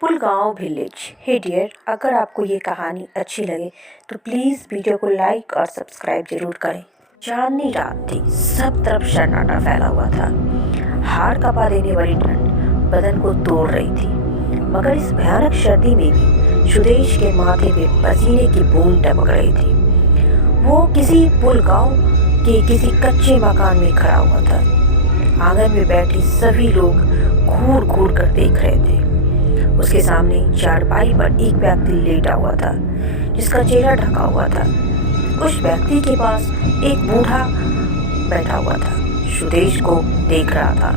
Pulgaon village. हे dear, अगर आपको ये कहानी अच्छी लगे तो प्लीज़ वीडियो को लाइक और सब्सक्राइब जरूर करें। चांदनी रात थी, सब तरफ सन्नाटा फैला हुआ था। हाड़ कांपा देने वाली ठंड बदन को तोड़ रही थी, मगर इस भयानक सर्दी में भी सुदेश के माथे पे पसीने की बूंद टपक रही थी। वो किसी पुलगांव के किसी कच्चे मकान में खड़ा हुआ था। आंगन में बैठे सभी लोग घूर घूर कर देख रहे थे। उसके सामने चारपाई पर एक व्यक्ति लेटा हुआ था, जिसका चेहरा ढका हुआ था। उस व्यक्ति के पास एक बूढ़ा बैठा हुआ था, सुदेश को देख रहा था।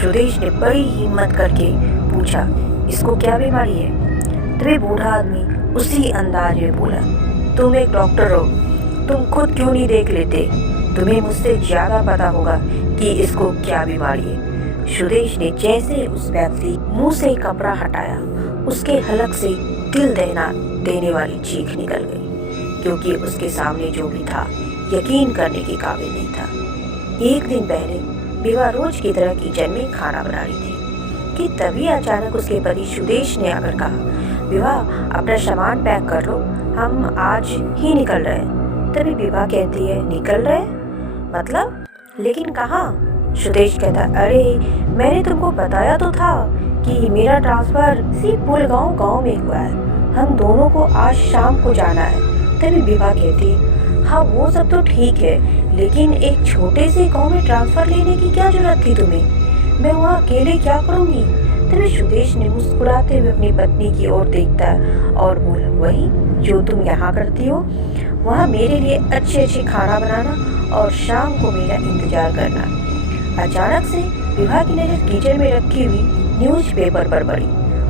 सुदेश ने बड़ी हिम्मत करके पूछा, इसको क्या बीमारी है? तभी बूढ़ा आदमी उसी अंदाज में बोला, तुम एक डॉक्टर हो, तुम खुद क्यों नहीं देख लेते? तुम्हें मुझसे ज्यादा पता होगा कि इसको क्या बीमारी है। सुदेश ने जैसे उस व्यक्ति मुंह से कपड़ा हटाया, उसके हलक से दिल दहला देने वाली चीख निकल गई, क्योंकि उसके सामने जो भी था यकीन करने के काबिल नहीं था। एक दिन पहले विवाह रोज की तरह किचन में खाना बना रही थी कि तभी अचानक उसके पति सुदेश ने आकर कहा, विवाह अपना सामान पैक कर लो, हम आज ही निकल रहे हैं। तभी विवाह कहती है, निकल रहे? मतलब? लेकिन कहाँ? सुदेश कहता, अरे मैंने तुमको बताया तो था कि मेरा ट्रांसफर इसी पुलगांव गांव में हुआ है, हम दोनों को आज शाम को जाना है। तभी विवाह कहती है, हाँ वो सब तो ठीक है, लेकिन एक छोटे से गांव में ट्रांसफर लेने की क्या जरूरत थी तुम्हें? मैं वहाँ अकेले क्या करूँगी? तभी सुदेश ने मुस्कुराते हुए अपनी पत्नी की ओर देखता और बोला, वही जो तुम यहाँ करती हो, वहाँ मेरे लिए अच्छे खाना बनाना और शाम को मेरा इंतजार करना। अचानक से विवाह की नजर किचन में रखी हुई न्यूज़पेपर पर पड़ी।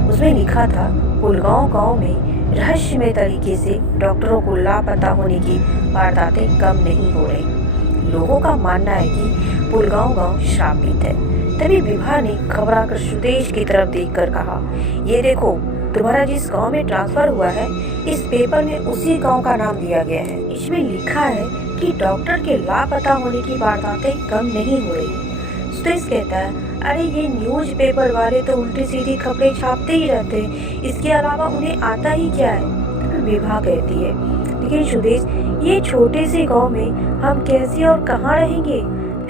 उसमें लिखा था, पुलगांव गांव में रहस्यमय तरीके से डॉक्टरों को लापता होने की वारदातें कम नहीं हो रही। लोगों का मानना है कि पुलगांव गांव श्रापित है। तभी विवाह ने घबराकर सुदेश की तरफ देखकर कहा, ये देखो, तुम्हारा जिस गांव में ट्रांसफर हुआ है, इस पेपर में उसी गांव का नाम दिया गया है। इसमें लिखा है कि डॉक्टर के लापता होने की वारदातें कम नहीं हो रही। सुदेश कहता है, अरे ये न्यूज़पेपर वाले तो उल्टी सीधी खबरें छापते ही रहते हैं, इसके अलावा उन्हें आता ही क्या है? विवाह कहती है, लेकिन सुदेश, ये छोटे से गांव में हम कैसे और कहाँ रहेंगे?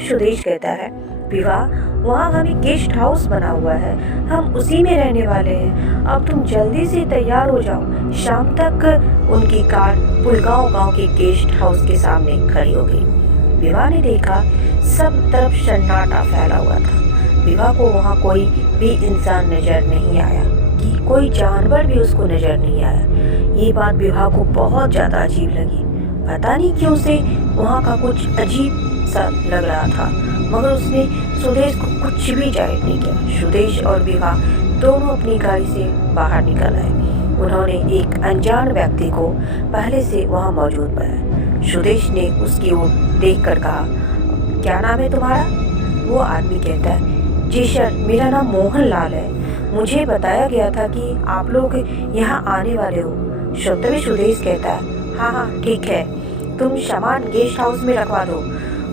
सुदेश कहता है, विवाह, वहाँ हमें गेस्ट हाउस बना हुआ है, हम उसी में रहने वाले हैं। अब तुम जल्दी से तैयार हो जाओ। शाम तक उनकी कार पुलगांव गांव के गेस्ट हाउस के सामने खड़ी हो गई। विवाह ने देखा सब तरफ सन्नाटा फैला हुआ था। विवाह को वहाँ कोई भी इंसान नजर नहीं आया, कि कोई जानवर भी उसको नजर नहीं आया। ये बात विवाह को बहुत ज्यादा अजीब लगी। पता नहीं क्यों से वहाँ का कुछ अजीब सा लग रहा था, मगर उसने सुदेश को कुछ भी जाहिर नहीं किया। सुदेश और विवाह दोनों अपनी गाड़ी से बाहर निकल आए। उन्होंने एक अनजान व्यक्ति को पहले से वहाँ मौजूद पाया। सुदेश ने उसकी ओर देखकर कहा, क्या नाम है तुम्हारा? वो आदमी कहता है, जी सर, मेरा नाम मोहन लाल है, मुझे बताया गया था कि आप लोग यहाँ आने वाले हो। तभी सुदेश कहता है, हाँ ठीक है, तुम सामान गेस्ट हाउस में रखवा दो।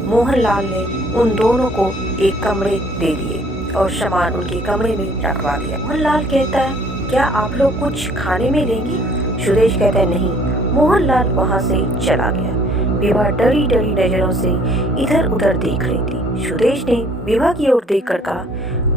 मोहन लाल ने उन दोनों को एक कमरे दे दिए और सामान उनके कमरे में रखवा दिया। मोहन लाल कहता है, क्या आप लोग कुछ खाने में लेंगे? सुदेश कहता है, नहीं। मोहन लाल वहाँ से चला गया। विवाह डरी डरी नजरों से इधर उधर देख रही थी। सुदेश ने विवाह की ओर देखकर कहा,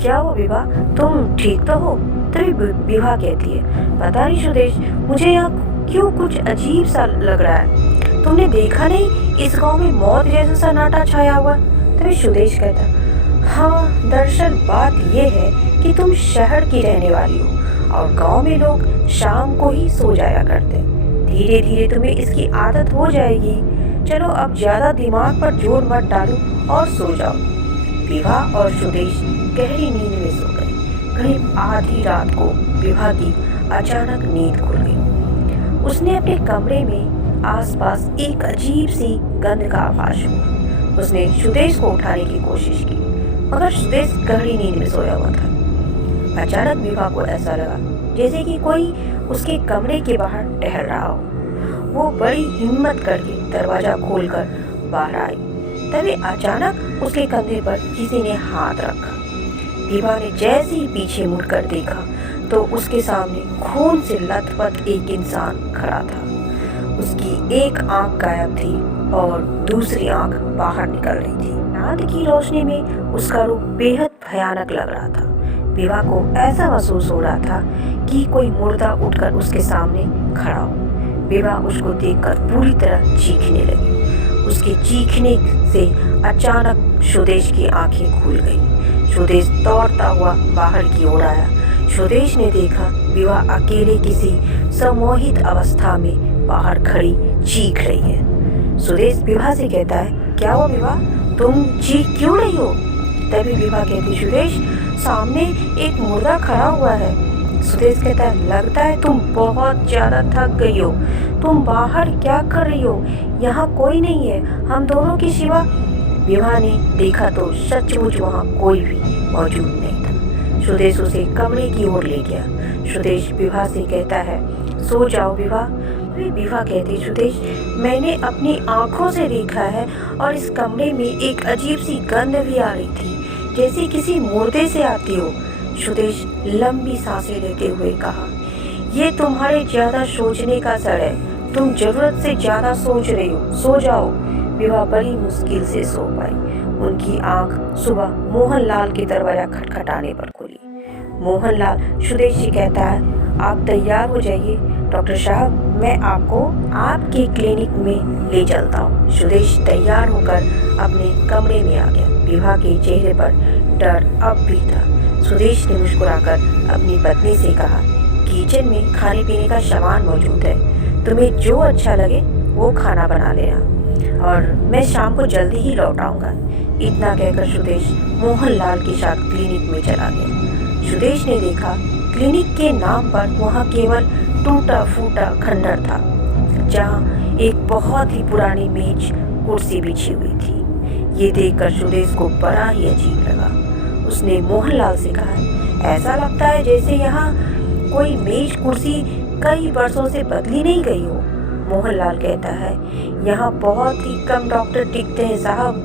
क्या वो विवाह, तुम ठीक तो हो? तभी विवाह कहती है, पता नहीं सुदेश, मुझे यहाँ क्यों कुछ अजीब सा लग रहा है। तुमने देखा नहीं, इस गांव में मौत जैसा सन्नाटा छाया हुआ? तभी सुदेश कहता, हाँ, दरअसल बात ये है कि तुम शहर की रहने वाली हो और गांव में लोग शाम को ही सो जाया करते। धीरे धीरे तुम्हें इसकी आदत हो जाएगी। चलो अब ज्यादा दिमाग पर जोर मत डालो और सो जाओ। विवाह और सुदेश गहरी नींद में सो गए। करीब आधी रात को विवाह की अचानक नींद खुल गई। उसने अपने कमरे में आसपास एक अजीब सी गंध का आभास हुआ। उसने सुदेश को उठाने की कोशिश की, मगर सुदेश गहरी नींद में सोया हुआ था। अचानक विवाह को ऐसा लगा जैसे कि कोई उसके कमरे के बाहर टहल रहा हो। वो बड़ी हिम्मत करके दरवाजा खोलकर बाहर आई। तभी अचानक उसके कंधे पर किसी ने हाथ रखा। विवाह ने जैसे ही पीछे मुड़कर देखा तो उसके सामने खून से लथपथ एक इंसान खड़ा था। उसकी एक आंख गायब थी और दूसरी आंख बाहर निकल रही थी। रात की रोशनी में उसका रूप बेहद भयानक लग रहा था। विभा को ऐसा महसूस हो रहा था कि कोई मुर्दा उठकर उसके सामने खड़ा हो। विभा उसको देखकर पूरी तरह चीखने लगी। उसके चीखने से अचानक सुदेश की आंखें खुल गई। सुदेश दौड़ता हुआ बाहर की ओर आया। सुदेश ने देखा विभा अकेले किसी सम्मोहित अवस्था में बाहर खड़ी चीख रही है। सुदेश विभा से कहता है, क्या हुआ विभा, तुम चीख क्यों रही हो? तभी विभा कहती, सुदेश सामने एक मुर्दा खड़ा हुआ है। सुदेश कहता है, लगता है तुम बहुत ज्यादा थक गई हो। तुम बाहर क्या कर रही हो? यहाँ कोई नहीं है हम दोनों के सिवा। विभा ने देखा तो सचमुच वहाँ कोई भी मौजूद नहीं था। सुदेश उसे कमरे की ओर ले गया। सुदेश विभा से कहता है, सो जाओ विभा। विभा कहती, सुदेश मैंने अपनी आंखों से देखा है और इस कमरे में एक अजीब सी गंध भी आ रही थी, जैसे किसी मुर्दे से आती हो। सुदेश लंबी सांसें लेते हुए कहा, ये तुम्हारे ज्यादा सोचने का असर है। तुम जरूरत से ज्यादा सोच रही हो, सो जाओ। विभा बड़ी मुश्किल से सो पाई। उनकी आंख सुबह मोहनलाल के दरवाजा खटखटाने पर खुली। मोहनलाल सुदेश से कहता है, आप तैयार हो जाइए, डॉक्टर साहब मैं आपको आपके क्लिनिक में ले चलता हूँ। सुदेश तैयार होकर अपने कमरे में आ गया। विभा के चेहरे पर डर अब भी था। सुदेश ने मुस्कुराकर अपनी पत्नी से कहा, किचन में खाने पीने का सामान मौजूद है, तुम्हें जो अच्छा लगे वो खाना बना लेना और मैं शाम को जल्दी ही लौट आऊँगा। इतना कहकर सुदेश मोहनलाल के साथ क्लिनिक में चला गया। सुदेश ने देखा क्लिनिक के नाम पर वहाँ केवल टूटा फूटा खंडर था, जहाँ एक बहुत ही पुरानी मेज कुर्सी बिछी हुई थी। ये देखकर सुदेश को बड़ा ही अजीब लगा। उसने मोहनलाल से कहा, ऐसा लगता है जैसे यहाँ कोई मेज कुर्सी कई वर्षों से बदली नहीं गई हो। मोहनलाल कहता है, यहाँ बहुत ही कम डॉक्टर टिकते हैं साहब,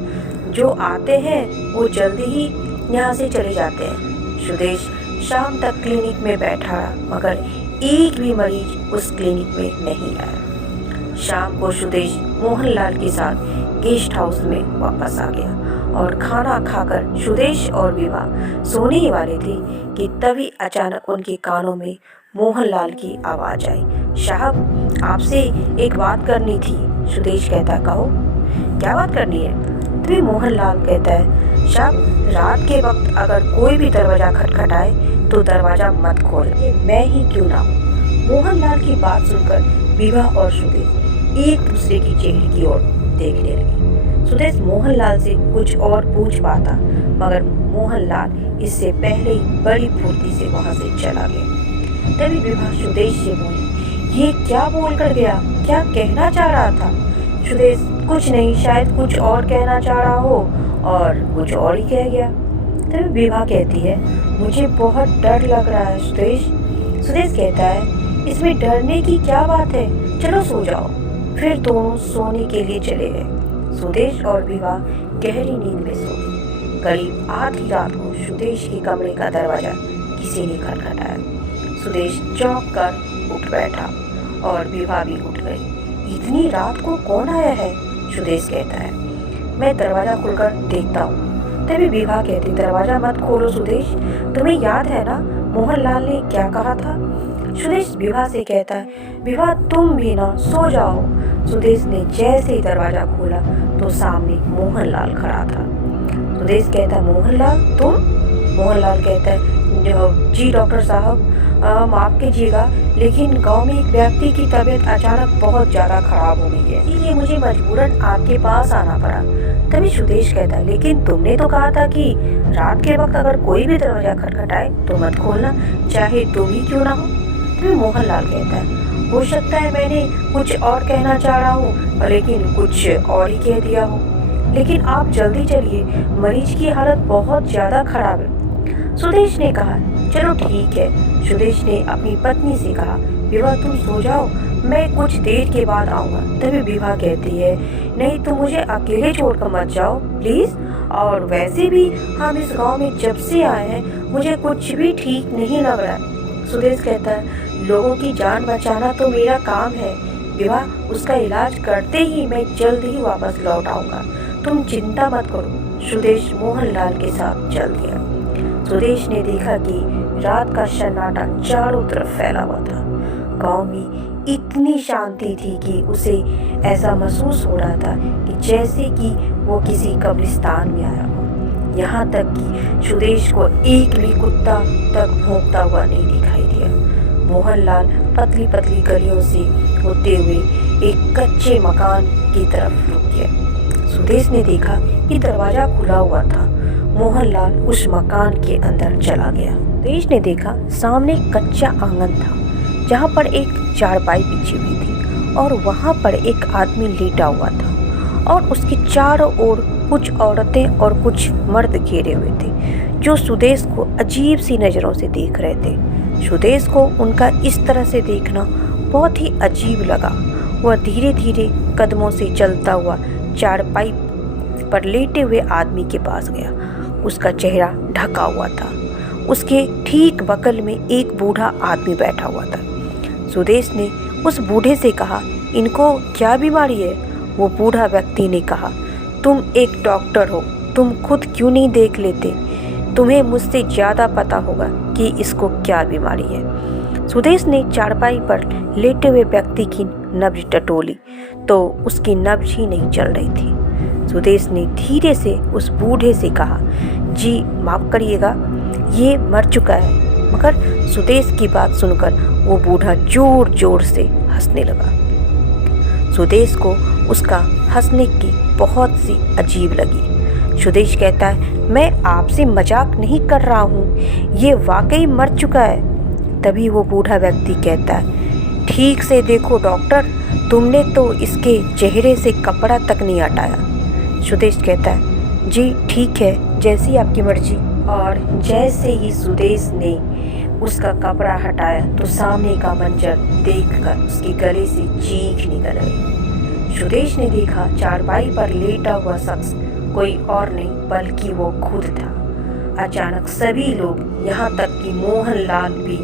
जो आते हैं वो जल्दी ही यहाँ से चले जाते हैं। सुदेश शाम तक क्लिनिक में बैठा रहा, मगर एक भी मरीज उस क्लिनिक में नहीं आया। शाम को सुदेश मोहनलाल के साथ गेस्ट हाउस में वापस आ गया और खाना खाकर सुदेश और विभा सोने ही वाले थे कि तभी अचानक उनके कानों में मोहनलाल की आवाज़ आई, साहब आपसे एक बात करनी थी। सुदेश कहता, कहो क्या बात करनी है? तभी मोहनलाल कहता है, साहब रात के वक्त अगर कोई भी दरवाज़ा खटखटाए तो दरवाज़ा मत खोले, मैं ही क्यों ना हूँ। मोहनलाल की बात सुनकर विभा और सुदेश एक दूसरे की चेहरे की ओर देखने लगे। सुदेश मोहनलाल से कुछ और पूछ पाता, मगर मोहनलाल इससे पहले ही बड़ी फुर्ती से वहाँ से चला गया। तभी विभा सुदेश से बोली, ये क्या बोल कर गया? क्या कहना चाह रहा था? सुदेश, कुछ नहीं, शायद कुछ और कहना चाह रहा हो और कुछ और ही कह गया। तभी विभा कहती है, मुझे बहुत डर लग रहा है सुदेश। सुदेश कहता है, इसमें डरने की क्या बात है, चलो सो जाओ। फिर दोनों सोने के लिए चले गए। सुदेश और विभा गहरी नींद में सो गए। करीब आधी रात को सुदेश के कमरे का दरवाजा किसी ने खटखटाया। सुदेश चौंक कर उठ बैठा और विभा भी उठ गई। इतनी रात को कौन आया है? सुदेश कहता है, मैं दरवाजा खोलकर देखता हूँ। तभी विभा कहती, दरवाजा मत खोलो सुदेश, तुम्हें याद है ना मोहनलाल ने क्या कहा था? सुदेश विभा से कहता है, विभा तुम भी ना सो जाओ। सुदेश ने जैसे ही दरवाजा खोला तो सामने मोहनलाल खड़ा था। सुदेश कहता, मोहनलाल तुम? मोहनलाल कहता है, जी डॉक्टर साहब माफ़ कीजिएगा, लेकिन गांव में एक व्यक्ति की तबीयत अचानक बहुत ज़्यादा खराब हो गई है, इसीलिए मुझे मजबूरन आपके पास आना पड़ा। तभी सुदेश कहता है, लेकिन तुमने तो कहा था कि रात के वक्त अगर कोई भी दरवाजा खटखटाए तो मत खोलना, चाहे तुम ही क्यों ना हो। तभी मोहनलाल कहता है, हो सकता है मैंने कुछ और कहना चाह रहा हूँ, लेकिन कुछ और ही कह दिया हो। लेकिन आप जल्दी चलिए, मरीज की हालत बहुत ज़्यादा खराब है। सुदेश ने कहा, चलो ठीक है। सुदेश ने अपनी पत्नी से कहा, विभा तुम सो जाओ, मैं कुछ देर के बाद आऊँगा। तभी विभा कहती है, नहीं तुम मुझे अकेले छोड़कर मत जाओ प्लीज़, और वैसे भी हम इस गांव में जब से आए हैं मुझे कुछ भी ठीक नहीं लग रहा है। सुदेश कहता है, लोगों की जान बचाना तो मेरा काम है विभा, उसका इलाज करते ही मैं जल्द ही वापस लौट आऊंगा, तुम चिंता मत करो। सुदेश मोहनलाल के साथ चल दिया। सुदेश ने देखा कि रात का सन्नाटा चारों तरफ फैला हुआ था। गांव में इतनी शांति थी कि उसे ऐसा महसूस हो रहा था कि जैसे कि वो किसी कब्रिस्तान में आया हो। यहाँ तक कि सुदेश को एक भी कुत्ता तक भौंकता हुआ नहीं दिखाई दिया। मोहनलाल पतली पतली गलियों से होते हुए एक कच्चे मकान की तरफ रुक गया। सुदेश ने देखा कि दरवाजा खुला हुआ था। मोहनलाल उस मकान के अंदर चला गया। सुदेश ने देखा सामने कच्चा आंगन था जहाँ पर एक चारपाई बिछी हुई थी और वहाँ पर एक आदमी लेटा हुआ था और उसके चारों ओर कुछ औरतें और कुछ मर्द घेरे हुए थे जो सुदेश को अजीब सी नज़रों से देख रहे थे। सुदेश को उनका इस तरह से देखना बहुत ही अजीब लगा। वह धीरे धीरे कदमों से चलता हुआ चारपाई पर लेटे हुए आदमी के पास गया। उसका चेहरा ढका हुआ था। उसके ठीक बगल में एक बूढ़ा आदमी बैठा हुआ था। सुदेश ने उस बूढ़े से कहा, इनको क्या बीमारी है? वो बूढ़ा व्यक्ति ने कहा, तुम एक डॉक्टर हो, तुम खुद क्यों नहीं देख लेते? तुम्हें मुझसे ज़्यादा पता होगा कि इसको क्या बीमारी है। सुदेश ने चारपाई पर लेटे हुए व्यक्ति की नब्ज टटोली तो उसकी नब्ज ही नहीं चल रही थी। सुदेश ने धीरे से उस बूढ़े से कहा, जी माफ़ करिएगा, ये मर चुका है। मगर सुदेश की बात सुनकर वो बूढ़ा जोर जोर से हंसने लगा। सुदेश को उसका हंसने की बहुत सी अजीब लगी। सुदेश कहता है, मैं आपसे मजाक नहीं कर रहा हूँ, ये वाकई मर चुका है। तभी वो बूढ़ा व्यक्ति कहता है, ठीक से देखो डॉक्टर, तुमने तो इसके चेहरे से कपड़ा तक नहीं हटाया। सुदेश कहता है, जी ठीक है, जैसी आपकी मर्जी। और जैसे ही सुदेश ने उसका कपड़ा हटाया तो सामने का मंजर देखकर उसके गले से चीख निकल आई। सुदेश ने देखा चारपाई पर लेटा हुआ शख्स कोई और नहीं बल्कि वो खुद था। अचानक सभी लोग, यहाँ तक कि मोहनलाल भी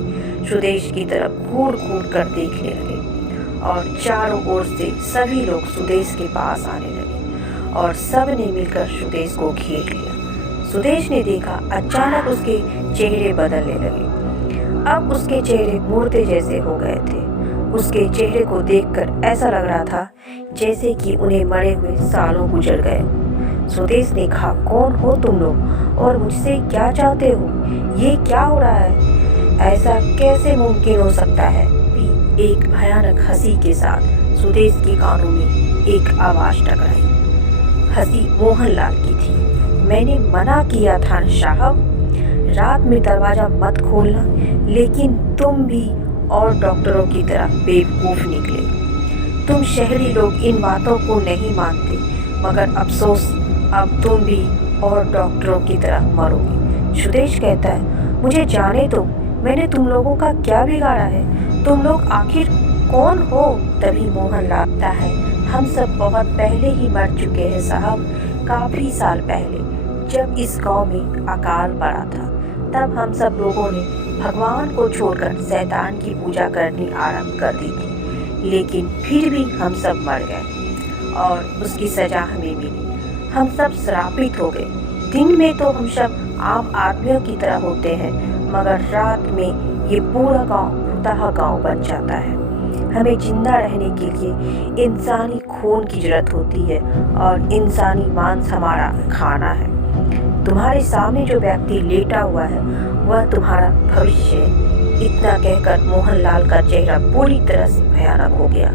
सुदेश की तरफ घूर घूर कर देखने लगे और चारों ओर से सभी लोग सुदेश के पास आने लगे और सब ने मिलकर सुदेश को घेर लिया। सुदेश ने देखा अचानक उसके चेहरे बदलने लगे। अब उसके चेहरे मुर्दे जैसे हो गए थे। उसके चेहरे को देखकर ऐसा लग रहा था जैसे कि उन्हें मरे हुए सालों गुजर गए। सुदेश ने कहा, कौन हो तुम लोग और मुझसे क्या चाहते हो? ये क्या हो रहा है? ऐसा कैसे मुमकिन हो सकता है? एक भयानक हंसी के साथ सुदेश के कानों में एक आवाज़ टकराई। हंसी मोहनलाल की थी। मैंने मना किया था साहब, रात में दरवाज़ा मत खोलना, लेकिन तुम भी और डॉक्टरों की तरह बेवकूफ़ निकले। तुम शहरी लोग इन बातों को नहीं मानते, मगर अफसोस अब तुम भी और डॉक्टरों की तरह मरोगे। सुदेश कहता है, मुझे जाने दो, मैंने तुम लोगों का क्या बिगाड़ा है? तुम लोग आखिर कौन हो? तभी मोहन लगता है, हम सब बहुत पहले ही मर चुके हैं साहब। काफ़ी साल पहले जब इस गांव में अकाल पड़ा था, तब हम सब लोगों ने भगवान को छोड़कर शैतान की पूजा करनी आरंभ कर दी थी, लेकिन फिर भी हम सब मर गए और उसकी सज़ा हमें मिली। हम सब श्रापित हो गए। दिन में तो हम सब आम आदमियों की तरह होते हैं, मगर रात में ये पूरा गांव मृतहा गांव बन जाता है। हमें जिंदा रहने के लिए इंसानी खून की जरूरत होती है और इंसानी मांस हमारा खाना है। तुम्हारे सामने जो व्यक्ति लेटा हुआ है वह तुम्हारा भविष्य है। इतना कहकर मोहनलाल का चेहरा पूरी तरह से भयानक हो गया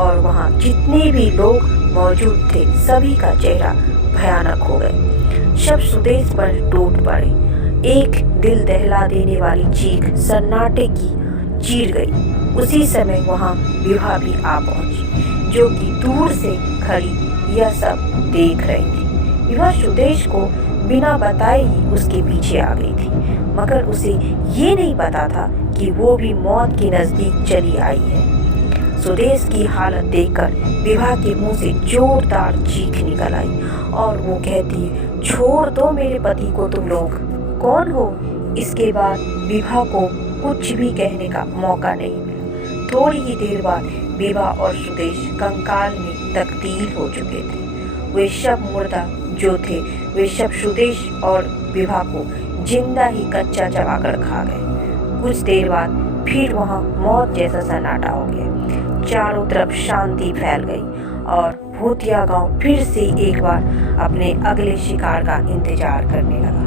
और वहाँ जितने भी लोग मौजूद थे सभी का चेहरा भयानक हो गए। सब सुदेश पर टूट पड़े। एक दिल दहला देने वाली चीख सन्नाटे की चीर गई। उसी समय वहाँ विभा भी आ पहुंची, जो कि दूर से खड़ी यह सब देख रही थी। विभा सुदेश को बिना बताए ही उसके पीछे आ गई थी, मगर उसे ये नहीं पता था कि वो भी मौत के नज़दीक चली आई है। सुदेश की हालत देखकर विभा के मुंह से जोरदार चीख निकल आई और वो कहती है, छोड़ दो मेरे पति को तुम लोग, कौन हो? इसके बाद विभा को कुछ भी कहने का मौका नहीं मिला। थोड़ी ही देर बाद विभा और सुदेश कंकाल में तब्दील हो चुके थे। वे शव मुर्दा जो थे वे शव सुदेश और विभा को जिंदा ही कच्चा चबाकर खा गए। कुछ देर बाद फिर वहाँ मौत जैसा सन्नाटा हो गया। चारों तरफ शांति फैल गई और भूतिया गांव फिर से एक बार अपने अगले शिकार का इंतजार करने लगा।